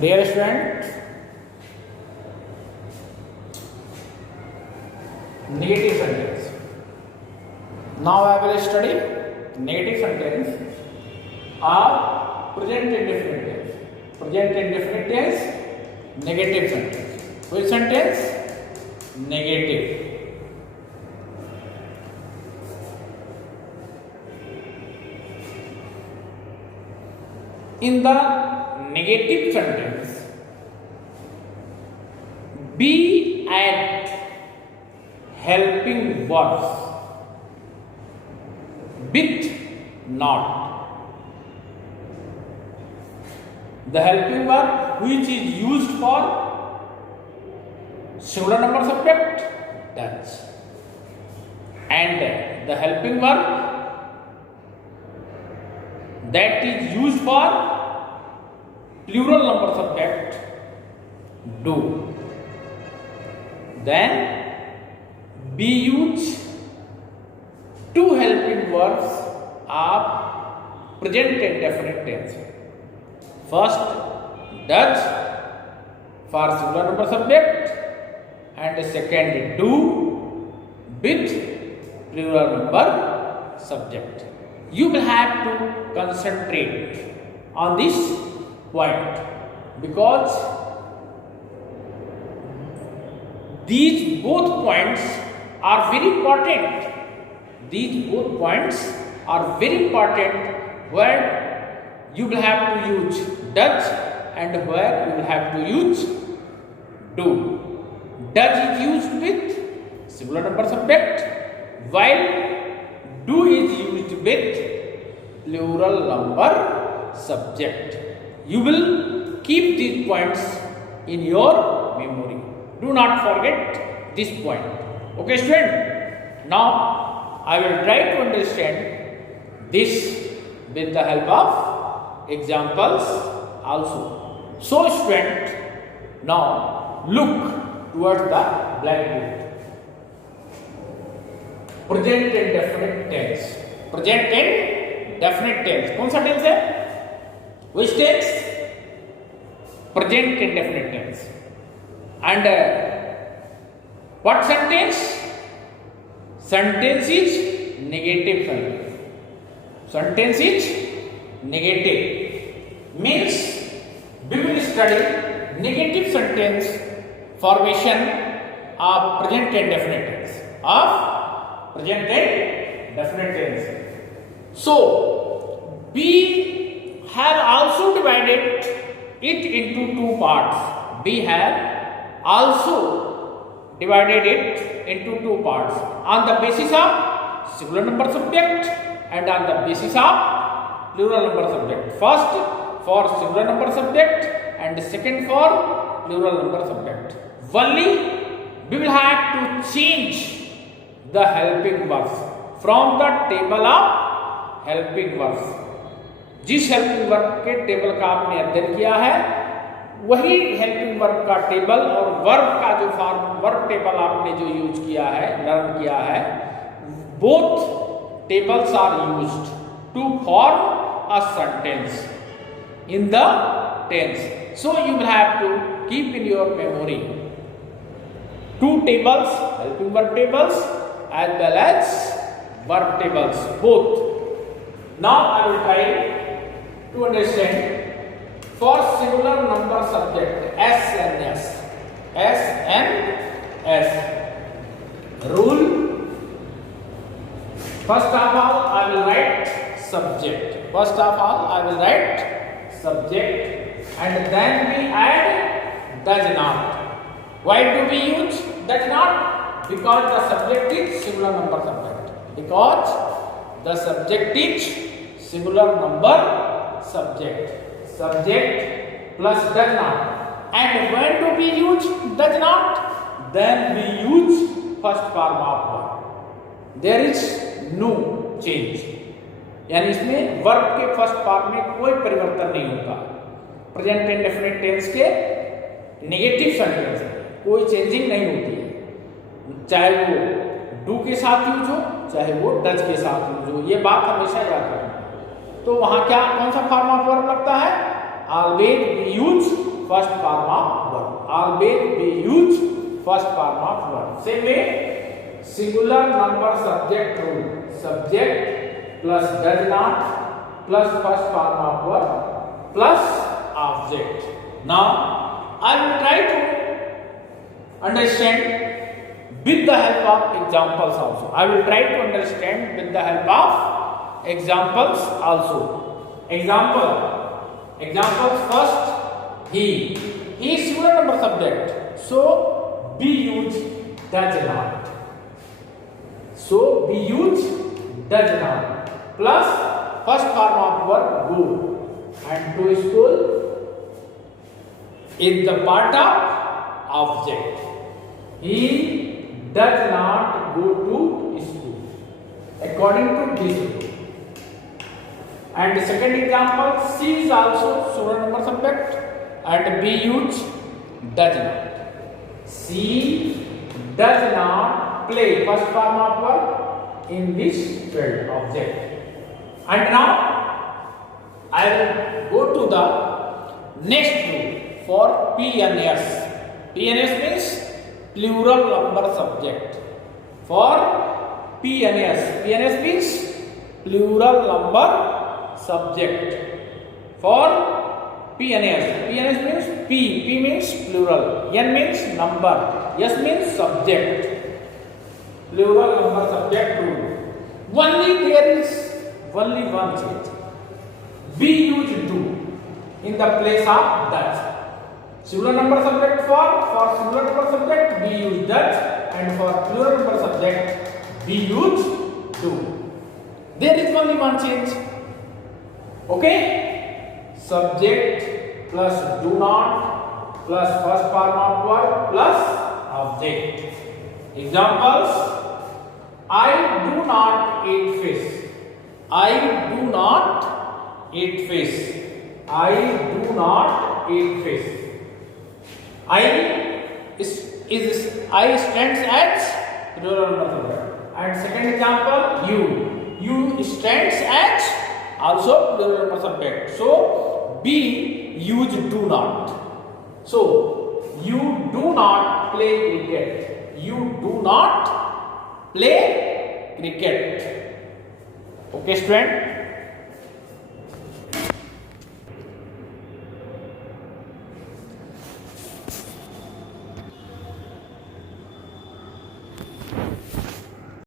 Dear student, negative sentence. Now I will study negative sentence or present indefinite tense. Present indefinite tense, negative sentence. Which sentence? Negative. In the negative sentence, be at helping verbs with not. The helping verb which is used for singular number subject, does, and the helping verb that is used for plural number subject, do. Then be used two helping verbs of present indefinite tense. First, does for singular number subject, and second, do with plural number subject. You will have to concentrate on this point because these both points are very important. These both points are very important where you will have to use does and where you will have to use do. Does is used with singular number subject while do is used with plural number subject. You will keep these points in your memory. Do not forget this point. Okay, student? Now, I will try to understand this with the help of examples also. So, student, now look towards the blackboard. Present indefinite tense. Present indefinite tense. कौन सा tense है? Which tense? Present indefinite tense. And what sentence? Sentence is negative sentence. Sentence is negative. Means we will study negative sentence formation of present indefinite tense. Of present indefinite tense. So, we have also divided it into two parts. We have also divided it into two parts on the basis of singular number subject and on the basis of plural number subject. First for singular number subject and second for plural number subject. Only we will have to change the helping verbs from the table of helping verbs. जिस helping verb के table का आपने अध्ययन किया है वही helping verb का table और वर्ब का जो फॉर्म वर्ब टेबल आपने जो यूज किया है लर्न किया है both tables are used to form a sentence in the tense. So you will have to keep in your memory two tables, helping verb tables as well as verb tables, both. Now I will try to understand for singular number subject S and S. S and S. Rule. First of all I will write subject. First of all I will write subject and then we add does not. Why do we use does not? Because the subject is singular number subject. Because the subject is singular number subject. Subject plus does not. And when do we use does not? Then we use first form of verb. There is no change. यानी इसमें verb के first form में कोई परिवर्तन नहीं होता. Present indefinite tense के negative sentence कोई चेंजिंग नहीं होती है, चाहे वो डू के साथ यूज हो चाहे वो डज के साथ यूज हो. ये बात हमेशा याद रखना. तो वहां क्या कौन सा फॉर्म ऑफ वर्ब लगता है? Always we use first form of verb. Always we use first form of verb. Same way, singular number subject rule. Subject plus does not plus first form of verb plus object. Now, I will try to understand with the help of examples also. I will try to understand with the help of examples also. Examples first, he. He is singular number subject. So, be used does not. So, be used does not. Plus, first form of verb go. And to school is the part of object. He does not go to school. According to this rule. And the second example, she is also singular number subject and be used does not. She does not play first form of verb in this field object. And now I will go to the next rule for PNS. PNS means plural number subject. For PNS means plural number subject. For PNS means P means plural, N means number, S means subject. Plural number subject rule. There is only one change. Be used do in the place of does. Singular number subject for singular number subject be used does, and for plural number subject be used do. There is only one change. Okay? Subject plus do not plus first form of verb plus object. Examples: I do not eat fish. I do not eat fish. I do not eat fish. I stands as plural number subject. And second example, you stands as also plural number subject. So be used do not. So you do not play cricket. You do not play cricket. Okay, student.